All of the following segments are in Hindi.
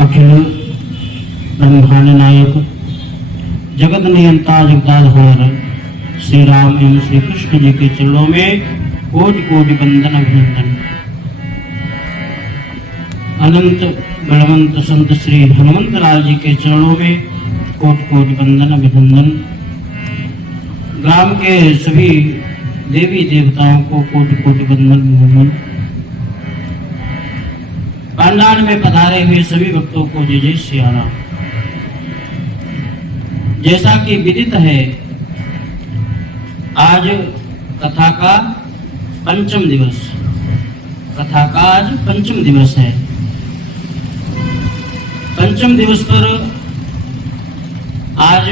अखिल ब्रह्मांड नायक जगत नियंता जगदाधार श्री राम एवं श्री कृष्ण जी के चरणों में कोटि कोटि वंदन अभिनंदन। अनंत बलवंत संत श्री हनुमंत लाल जी के चरणों में कोटि कोटि वंदन अभिनंदन। ग्राम के सभी देवी देवताओं को कोटि कोटि वंदन अभिनंदन। पांडाल में पधारे हुए सभी भक्तों को जय जय सिया राम। जैसा कि विदित है, आज कथा का पंचम दिवस, कथा का आज पंचम दिवस है। पंचम दिवस पर आज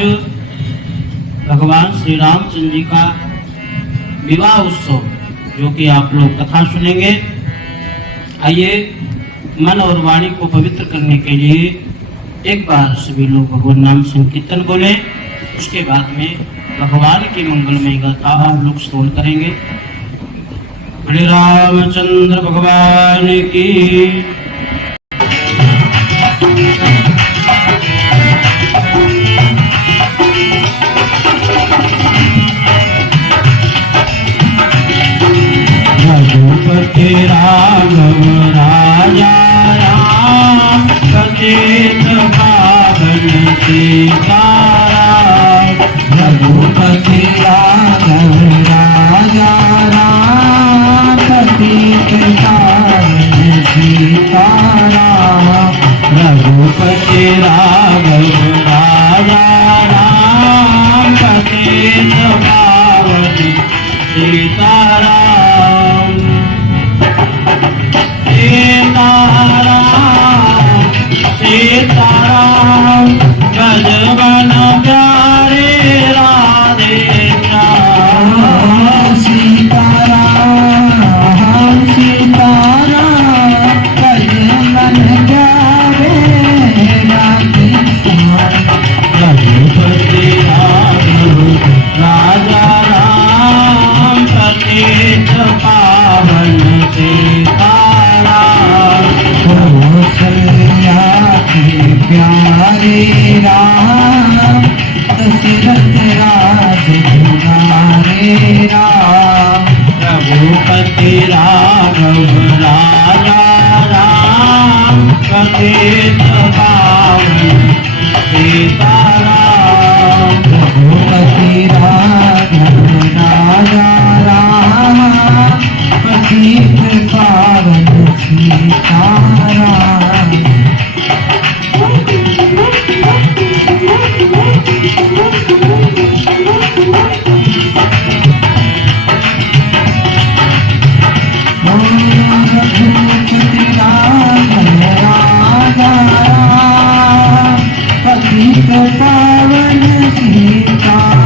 भगवान श्री रामचंद्र जी का विवाह उत्सव, जो कि आप लोग कथा सुनेंगे। आइए मन और वाणी को पवित्र करने के लिए एक बार सभी लोग भगवान नाम संकीर्तन बोले। उसके बाद में भगवान की मंगलमय गाथा आप लोग श्रवण करेंगे। श्री रामचंद्र भगवान की रघुपति राघव राजा राम पतित पावन सीताराम। रघुपति राघव राजा राम पतित पावन सीताराम। रघुपति राघव राजा राम पतित पावन सीताराम। सीताराम सीताराम गजबन प्यारे राधे श्याम। सीताराम सीताराम गजबन प्यारे राधे श्याम। रघुपति राघव राजा राम पतित पावन सीताराम। कौसल्या के प्यारे राम दशरथ राज दुलारे राम। रघुपति राघव राजा राम पतित पावन सीताराम। रघुपति राघव राजा राम पतित पावन सीताराम। रघुपति राघव राजा राम पतित पावन सीताराम।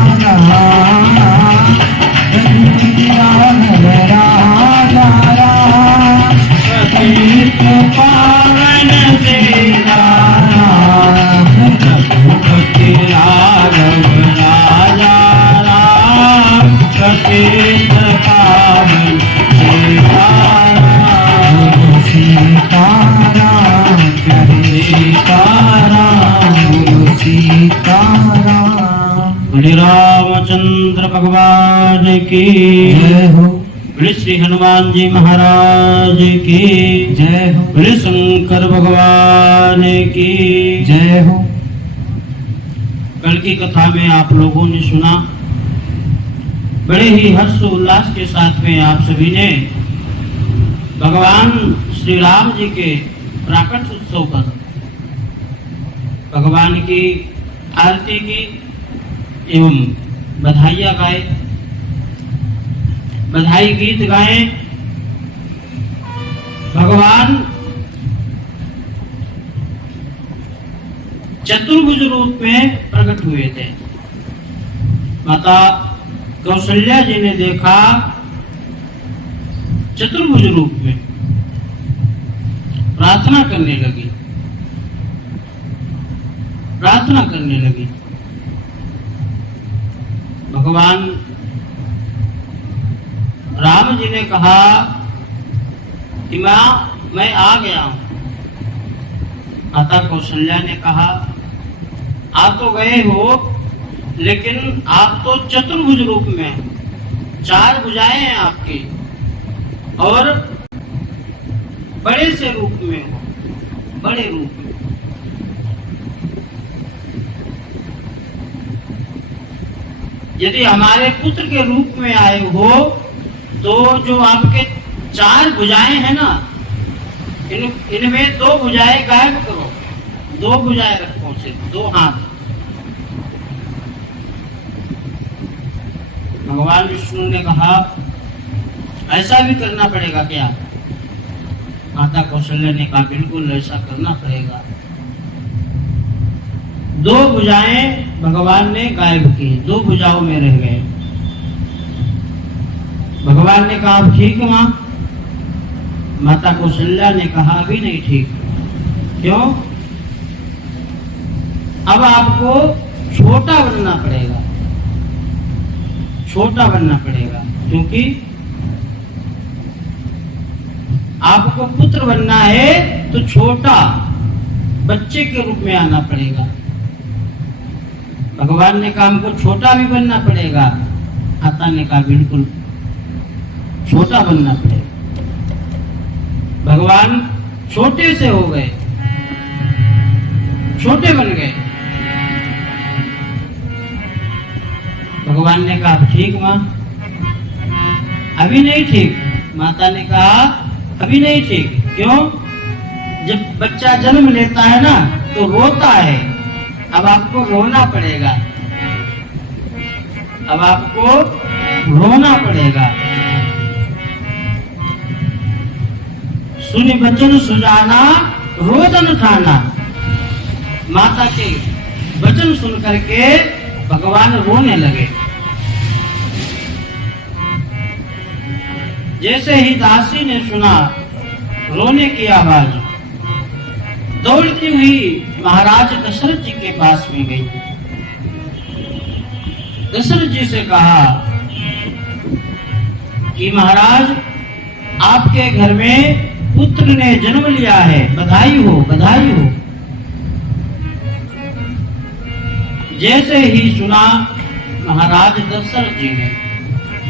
रघुपति राघव राजा राम पतित पावन सीताराम। रघुपति राघव राजा राम पतित पावन सीताराम। सीताराम सीताराम सीताराम। श्री रामचंद्र भगवान की जय हो। श्री श्री हनुमान जी महाराज की जय हो। श्री शंकर भगवान की जय हो। कल की कथा में आप लोगों ने सुना, बड़े ही हर्ष उल्लास के साथ में आप सभी ने भगवान श्री राम जी के प्राकट उत्सव पर भगवान की आरती की एवं बधाइयां गाए, बधाई गीत गाए। भगवान चतुर्भुज रूप में प्रकट हुए थे। माता कौशल्या जी ने देखा चतुर्भुज रूप में, प्रार्थना करने लगी, प्रार्थना करने लगी। भगवान राम जी ने कहा कि मैं आ गया हूं। माता कौशल्या ने कहा, आप तो गए हो, लेकिन आप तो चतुर्भुज रूप में हैं, 4 भुजाएं हैं आपकी, और बड़े से रूप में हो, बड़े रूप में। यदि हमारे पुत्र के रूप में आए हो तो जो आपके 4 भुजाएं हैं ना, इनमें 2 भुजाएं गायब करो, 2 भुजाएं रखो, सिर्फ 2 हाथ। भगवान विष्णु ने कहा, ऐसा भी करना पड़ेगा क्या? माता कौशल्या ने कहा, बिल्कुल ऐसा करना पड़ेगा। 2 भुजाएं भगवान ने गायब की, 2 भुजाओं में रह गए। भगवान ने कहा, अब ठीक मां? माता कौशल्या ने कहा, अभी नहीं ठीक। क्यों? अब आपको छोटा बनना पड़ेगा, छोटा बनना पड़ेगा, क्योंकि आपको पुत्र बनना है तो छोटा बच्चे के रूप में आना पड़ेगा। भगवान ने कहा, हमको छोटा भी बनना पड़ेगा। माता ने कहा, बिल्कुल छोटा बनना पड़ेगा। भगवान छोटे से हो गए, छोटे बन गए। भगवान ने कहा, ठीक मां? अभी नहीं ठीक। माता ने कहा, अभी नहीं ठीक। क्यों? जब बच्चा जन्म लेता है ना तो रोता है, अब आपको रोना पड़ेगा, अब आपको रोना पड़ेगा। सुनि बचन सुजाना रोदन ठाना। माता के वचन सुन करके भगवान रोने लगे। जैसे ही दासी ने सुना रोने की आवाज, दौड़ती हुई महाराज दशरथ जी के पास में गई। दशरथ जी से कहा कि महाराज, आपके घर में पुत्र ने जन्म लिया है, बधाई हो, बधाई हो। जैसे ही सुना महाराज दशरथ जी ने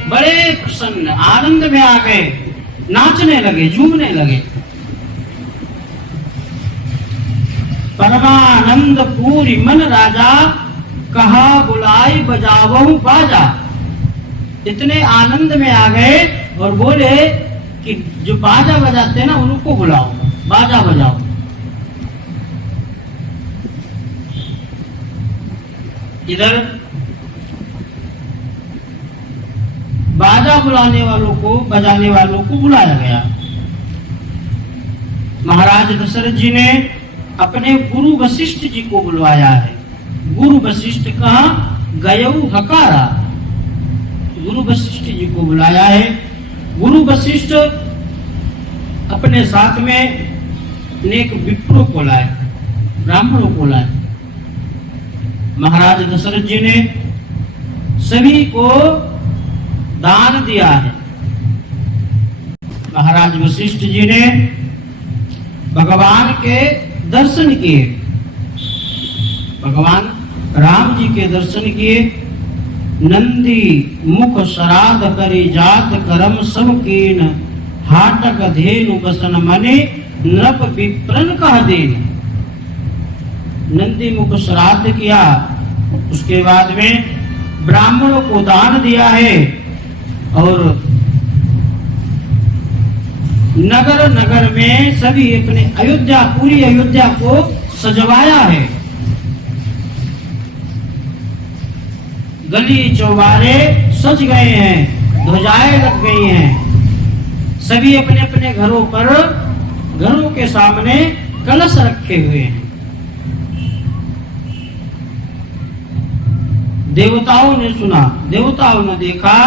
बड़े प्रसन्न आनंद में आ गए, नाचने लगे, झूमने लगे। परमानंद पूरी मन राजा, कहा बुलाई बजावहु बाजा। इतने आनंद में आ गए और बोले कि जो बाजा बजाते हैं ना उनको बुलाओ, बाजा बजाओ। इधर बाजा बुलाने वालों को, बजाने वालों को बुलाया गया। महाराज दशरथ जी ने अपने गुरु वशिष्ठ जी को बुलवाया है। गुरु वशिष्ठ कहा गयऊ हकारा, गुरु वशिष्ठ जी को बुलाया है। गुरु वशिष्ठ अपने साथ में अनेक विप्रों को लाए, ब्राह्मणों को लाए। महाराज दशरथ जी ने सभी को दान दिया है। महाराज वशिष्ठ जी ने भगवान के दर्शन किए, भगवान राम जी के दर्शन किए। नंदी मुख श्राद्ध करी जात करम सब कीन, हाटक धेनु बसन मने नृप विप्रन कह देन। नंदी मुख श्राद्ध किया, उसके बाद में ब्राह्मणों को दान दिया है और नगर नगर में सभी अपने अयोध्या, पूरी अयोध्या को सजवाया है। गली चौबारे सज गए हैं, ध्वजाएं लग गई हैं। सभी अपने अपने घरों पर, घरों के सामने कलश रखे हुए हैं। देवताओं ने सुना, देवताओं ने देखा,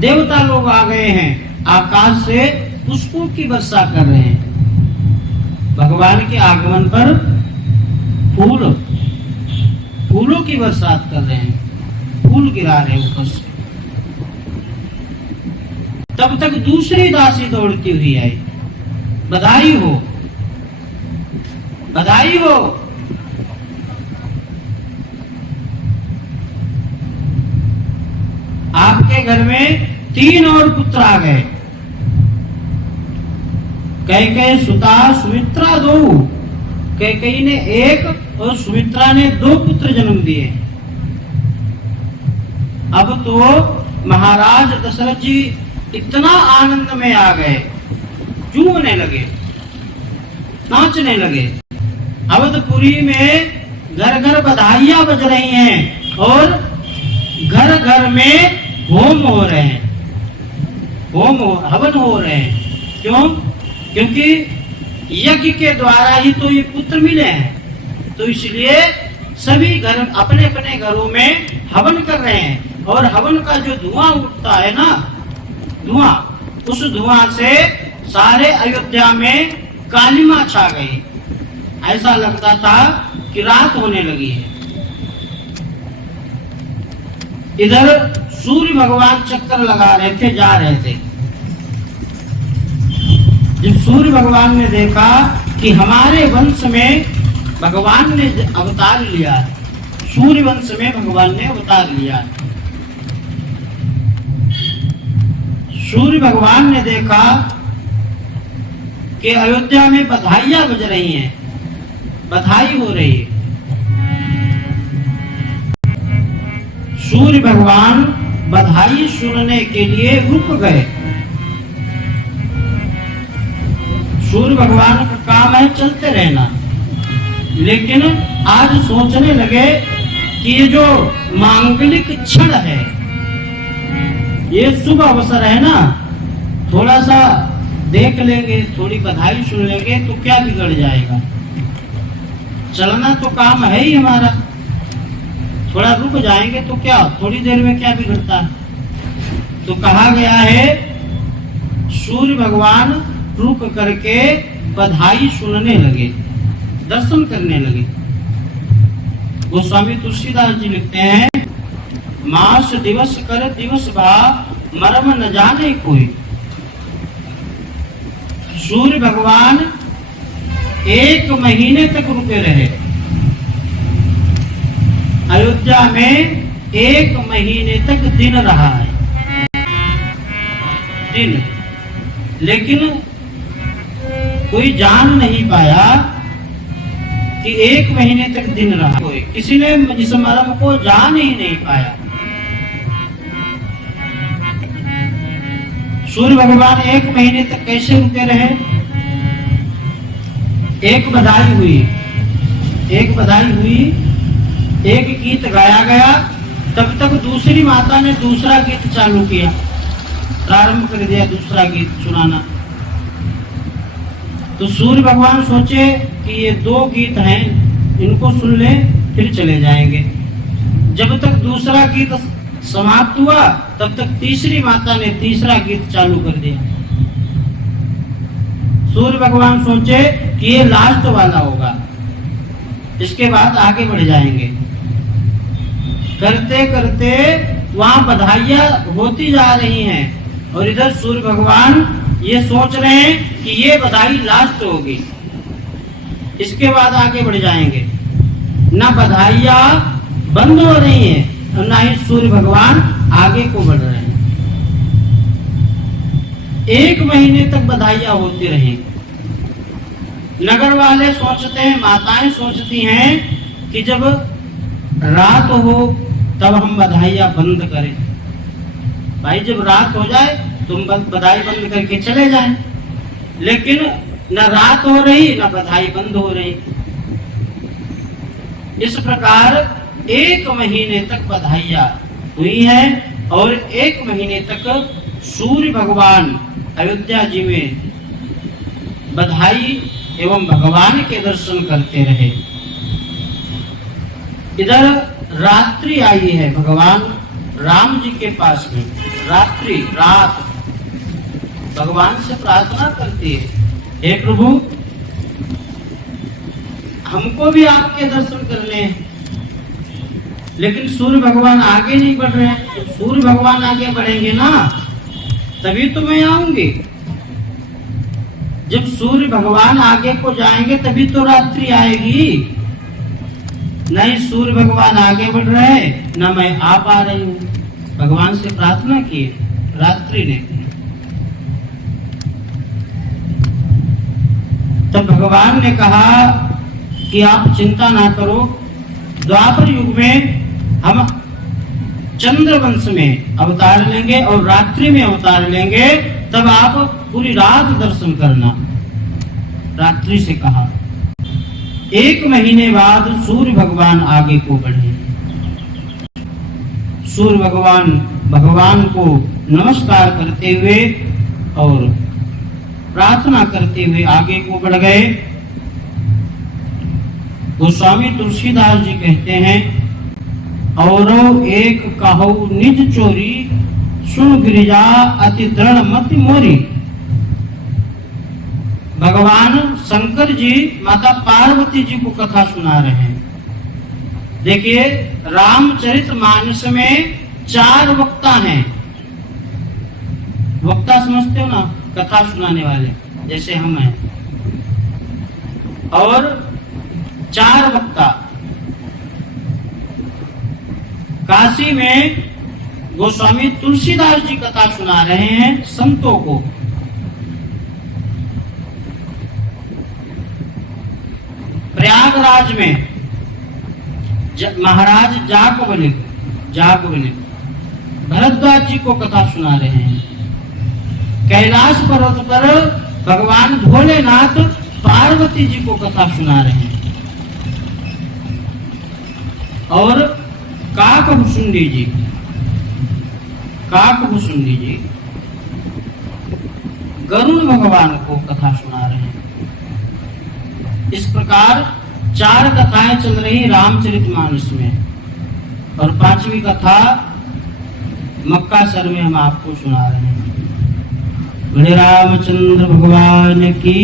देवता लोग आ गए हैं, आकाश से पुष्पों की वर्षा कर रहे हैं। भगवान के आगमन पर फूलों की बरसात कर रहे हैं, फूल गिरा रहे हैं ऊपर से। तब तक दूसरी दासी दौड़ती हुई आई, बधाई हो, बधाई हो। आपके घर में 3 और पुत्र आ गए। कैकेयी सुता सुमित्रा 2, कैकेयी ने 1 और सुमित्रा ने 2 पुत्र जन्म दिए। अब तो महाराज दशरथ जी इतना आनंद में आ गए, झूमने लगे, नाचने लगे। अवधपुरी में घर घर बधाइयां बज रही हैं और घर घर में होम हो रहे हैं, हवन हो रहे हैं। क्यों? क्योंकि यज्ञ के द्वारा ही तो ये पुत्र मिले हैं। तो इसलिए सभी घर अपने अपने घरों में हवन कर रहे हैं। और हवन का जो धुआं उठता है ना, धुआं, उस धुआं से सारे अयोध्या में कालिमा छा गई। ऐसा लगता था कि रात होने लगी है। इधर सूर्य भगवान चक्कर लगा रहे थे, जा रहे थे। जब सूर्य भगवान ने देखा कि हमारे वंश में भगवान ने अवतार लिया, सूर्य वंश में भगवान ने अवतार लिया, सूर्य भगवान ने देखा कि अयोध्या में बधाइयां बज रही हैं, बधाई हो रही है। सूर्य भगवान बधाई सुनने के लिए रुक गए। सूर्य भगवान का काम है चलते रहना, लेकिन आज सोचने लगे कि ये जो मांगलिक क्षण है, ये शुभ अवसर है ना, थोड़ा सा देख लेंगे, थोड़ी बधाई सुन लेंगे तो क्या बिगड़ जाएगा। चलना तो काम है ही हमारा, थोड़ा रुक जाएंगे तो क्या, थोड़ी देर में क्या बिगड़ता है। तो कहा गया है सूर्य भगवान रुक करके बधाई सुनने लगे, दर्शन करने लगे। गोस्वामी तुलसीदास जी लिखते हैं, मास दिवस कर दिवस भा मर्म न जाने कोई। सूर्य भगवान 1 महीने तक रुके रहे अयोध्या में। 1 महीने तक दिन रहा है, दिन, लेकिन कोई जान नहीं पाया कि 1 महीने तक दिन रहा। कोई किसी ने इस मर्म को जान ही नहीं पाया। सूर्य भगवान 1 महीने तक कैसे रुके रहे? एक बधाई हुई, एक गीत गाया गया, तब तक दूसरी माता ने दूसरा गीत चालू किया, प्रारंभ कर दिया दूसरा गीत सुनाना। तो सूर्य भगवान सोचे कि ये 2 गीत हैं, इनको सुन ले फिर चले जाएंगे। जब तक दूसरा गीत समाप्त हुआ तब तक तीसरी माता ने तीसरा गीत चालू कर दिया। सूर्य भगवान सोचे कि ये लास्ट वाला होगा, इसके बाद आगे बढ़ जाएंगे। करते करते वहां बधाइयां होती जा रही हैं और इधर सूर्य भगवान ये सोच रहे हैं कि ये बधाई लास्ट होगी, इसके बाद आगे बढ़ जाएंगे। ना बधाइयां बंद हो रही हैं और ना ही सूर्य भगवान आगे को बढ़ रहे हैं। 1 महीने तक बधाइयां होती रही। नगर वाले सोचते हैं, माताएं सोचती हैं कि जब रात हो तब हम बधाइयां बंद करें। भाई जब रात हो जाए तुम बधाई बंद करके चले जाएं। लेकिन न रात हो रही न बधाई बंद हो रही। इस प्रकार 1 महीने तक बधाइयां हुई हैं और 1 महीने तक सूर्य भगवान अयोध्या जी में बधाई एवं भगवान के दर्शन करते रहे। इधर रात्रि आई है भगवान राम जी के पास में। रात्रि, रात भगवान से प्रार्थना करती है, हे प्रभु हमको भी आपके दर्शन करने हैं। लेकिन सूर्य भगवान आगे नहीं बढ़ रहे हैं। जब सूर्य भगवान आगे बढ़ेंगे ना तभी तो मैं आऊंगी। जब सूर्य भगवान आगे को जाएंगे तभी तो रात्रि आएगी। नहीं सूर्य भगवान आगे बढ़ रहे, न मैं आ पा रही हूँ। भगवान से प्रार्थना की रात्रि ने। तब भगवान ने कहा कि आप चिंता ना करो, द्वापर युग में हम चंद्रवंश में अवतार लेंगे और रात्रि में अवतार लेंगे, तब आप पूरी रात दर्शन करना। रात्रि से कहा। 1 महीने बाद सूर्य भगवान आगे को बढ़े। सूर्य भगवान को नमस्कार करते हुए और प्रार्थना करते हुए आगे को बढ़ गए। गोस्वामी तुलसीदास जी कहते हैं, औरो एक कहु निज चोरी, सुन गिरिजा अति दृढ़ मति मोरी। भगवान शंकर जी माता पार्वती जी को कथा सुना रहे हैं। देखिए रामचरितमानस में 4 वक्ता हैं। वक्ता समझते हो ना, कथा सुनाने वाले जैसे हम हैं। और 4 वक्ता। काशी में गोस्वामी तुलसीदास जी कथा सुना रहे हैं संतों को। प्रयागराज में महाराज जागवलिक भरद्वाज जी को कथा सुना रहे हैं। कैलाश पर्वत पर भगवान भोलेनाथ पार्वती जी को कथा सुना रहे हैं। और काकभुसुंडी जी गरुड़ भगवान को कथा सुना रहे हैं। इस प्रकार 4 कथाएं चल रही रामचरितमानस में, और 5वीं कथा मक्का सर में हम आपको सुना रहे हैं। बड़े रामचंद्र भगवान की